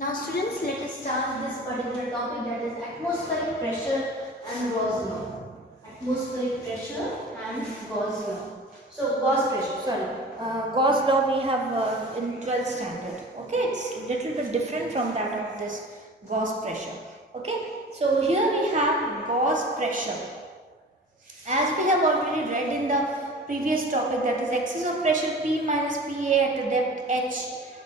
Now students, let us start this particular topic, that is atmospheric pressure and Gauss law. Atmospheric pressure and Gauss law. So Gauss law we have in 12th standard. Okay, it's little bit different from that of this Gauss pressure. Okay, so here we have Gauss pressure. As we have already read in the previous topic, that is excess of pressure P minus PA at a depth h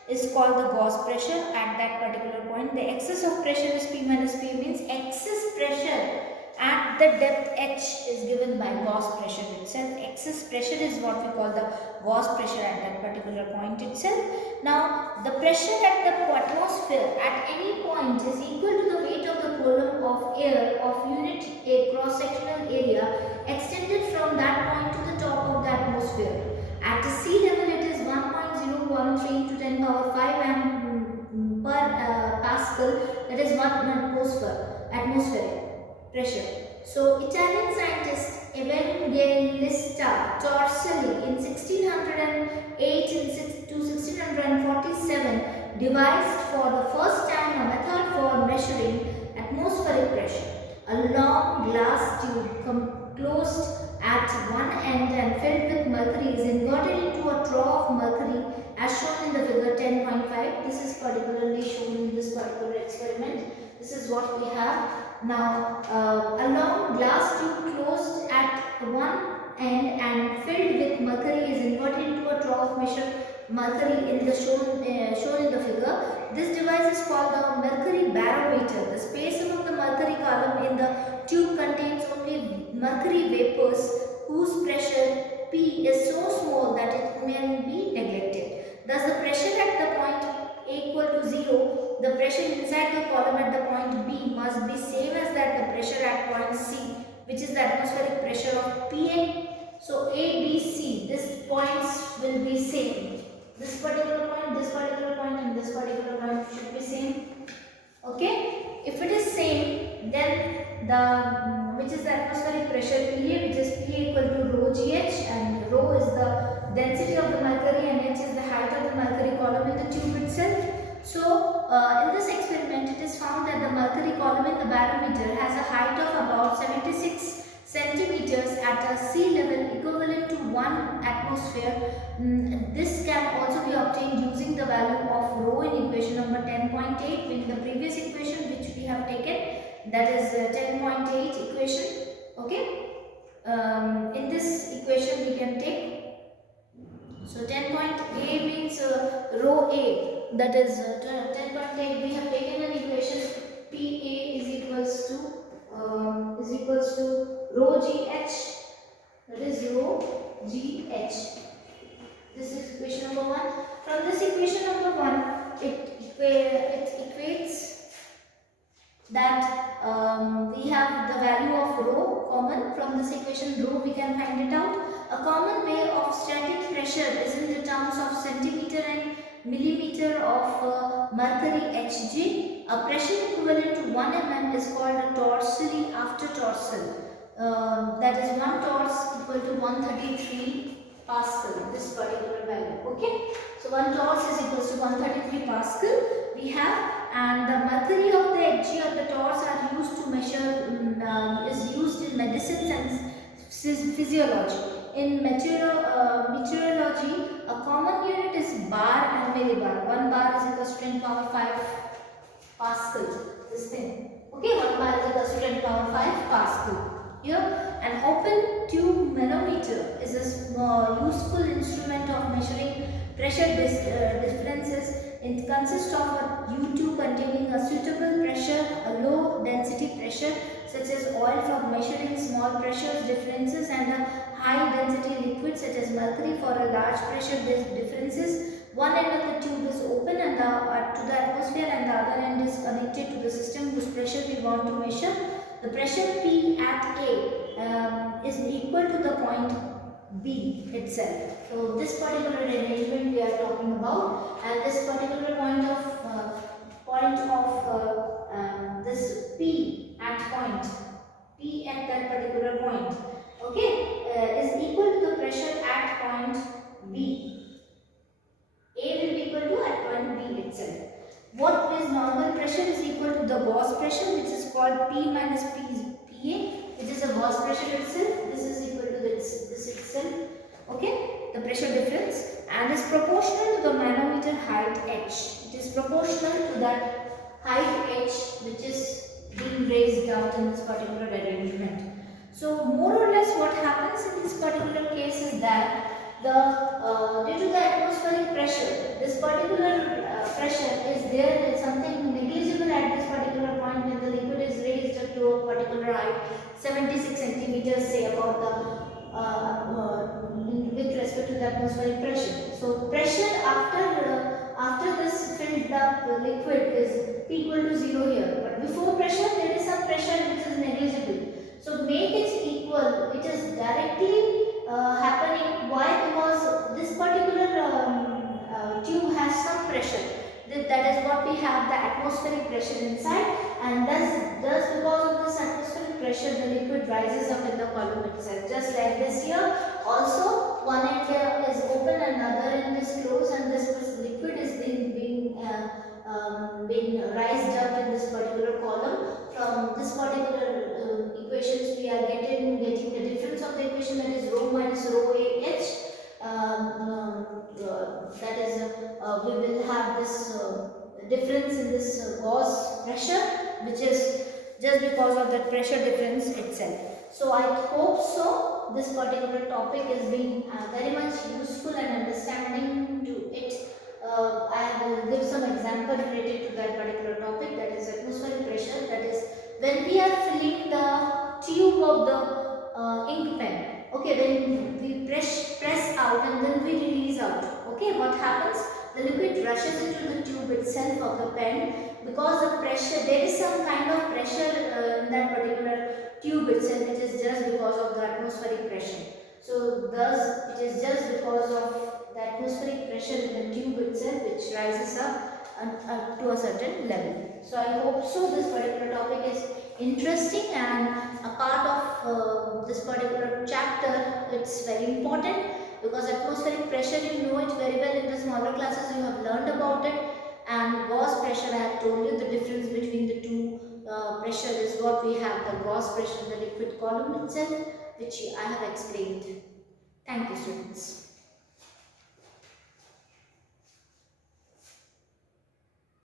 is called the Gauss pressure at that particular point. The excess of pressure is P minus P, means excess pressure at the depth h is given by Gauss pressure itself. Excess pressure is what we call the Gauss pressure at that particular point itself. Now the pressure at the atmosphere at any point is equal to the weight of the column of air of unit a cross sectional area extended from that point to the top of the atmosphere. At the sea level it is 1.013 to 10 power 5 per Pascal, that is 1 atmospheric pressure. So Italian scientist Evangelista Torselli in 1608 to 1647 devised for the first time a method for measuring atmospheric pressure. A long glass tube closed at one end and filled with mercury is inverted into a trough of mercury as shown in the figure 10.5. This is particularly shown in this particular experiment. This is what we have. Now a long glass tube closed at one end and filled with mercury is inverted into a trough of measured mercury in the shown in the figure. This device is called the mercury barometer. The space among the mercury column in the tube contains only mercury vapors whose pressure P is so small that it may be neglected. Thus the pressure at the point A equal to 0, the pressure inside the column at the point B must be same as that the pressure at point C, which is the atmospheric pressure of PA. So A, B, C, these points will be same. This particular point, this particular point and this particular point should be same. Okay, if it is same, then the which is the atmospheric pressure PA, which is P equal to rho GH, and rho is the density of the mercury and H is the height of the mercury column in the tube itself. So in this experiment it is found that the mercury column in the barometer has a height of about 76 centimeters at a sea level equivalent to 1 atmosphere. This can also be obtained using the value of rho in equation number 10.8 in the previous equation which we have taken, that is 10.8 equation. Okay, in this equation we can take, so 10.a means rho A, that is 10.8 we have taken an equation PA is equals to rho GH, that is rho GH. This is equation number 1. From this equation number 1 it equates that we have the value of rho common. From this equation rho we can find it out. A common way of static pressure is in the terms of centimeter and millimeter of mercury Hg. A pressure equivalent to 1 mm is called a torsially after torsal. That is 1 tors equal to 133 Pascal, this particular value. Okay, so 1 tors is equal to 133 Pascal we have, and the mercury of the Hg of the tors are used to measure is used in medicine and physiology. In meteorology, a common unit is bar and millibar. 1 bar is equal to 10 power 5 Pascal. This thing. Okay, 1 bar is equal to 10 power 5 Pascal. Here, an open tube manometer is a useful instrument of measuring pressure differences. It consists of a U-tube containing a suitable pressure, a low density pressure such as oil for measuring small pressure differences, and a high density liquid such as mercury for a large pressure differences. One end of the tube is open and to the atmosphere, and the other end is connected to the system whose pressure we want to measure. The pressure P at A is equal to the point B itself. So this particular arrangement we are talking about, and this particular point of this P at that particular point, okay, is equal to the pressure at point B. A will be equal to at point B itself. What is known gauge pressure, which is called P minus PA, which is a gauge pressure itself. This is equal to this itself. Okay, the pressure difference, and is proportional to the manometer height h. It is proportional to that height h, which is being raised out in this particular arrangement. So more or less what happens in this particular case is that due to the atmospheric pressure, this particular pressure is there, is something negligible at this particular point when the liquid is raised up to a particular height, 76 centimeters, say, about the with respect to the atmospheric pressure. So pressure after this filled up liquid is equal to 0 here, but before pressure there is some pressure which is negligible. So make it equal, it is directly happening. Why? Because this particular tube has some pressure. That is what we have, the atmospheric pressure inside, and thus because of this atmospheric pressure the liquid rises up in the column itself. Just like this here, also one end here is open and other end is closed, and this liquid is being raised up in this particular column. From this particular equations we are getting the difference of the equation, that is rho minus rho A H. That is we will have this difference in this gauge pressure, which is just because of the pressure difference itself. So I hope so this particular topic is being very much useful and understanding to it. I will give some example related to that particular topic, that is atmospheric pressure. That is when we are filling the tube of the ink pen. Okay, when we press out and then we release out. Okay, what happens? The liquid rushes into the tube itself of the pen, because the pressure, there is some kind of pressure in that particular tube itself, which is just because of the atmospheric pressure. So thus it is just because of the atmospheric pressure in the tube itself which rises up to a certain level. So I hope so this particular topic is interesting and a part of this particular chapter. It's very important because atmospheric pressure, you know it very well in the smaller classes, you have learned about it, and gauge pressure, I have told you the difference between the two pressure is what we have, the gauge pressure in the liquid column itself, which I have explained. Thank you, students.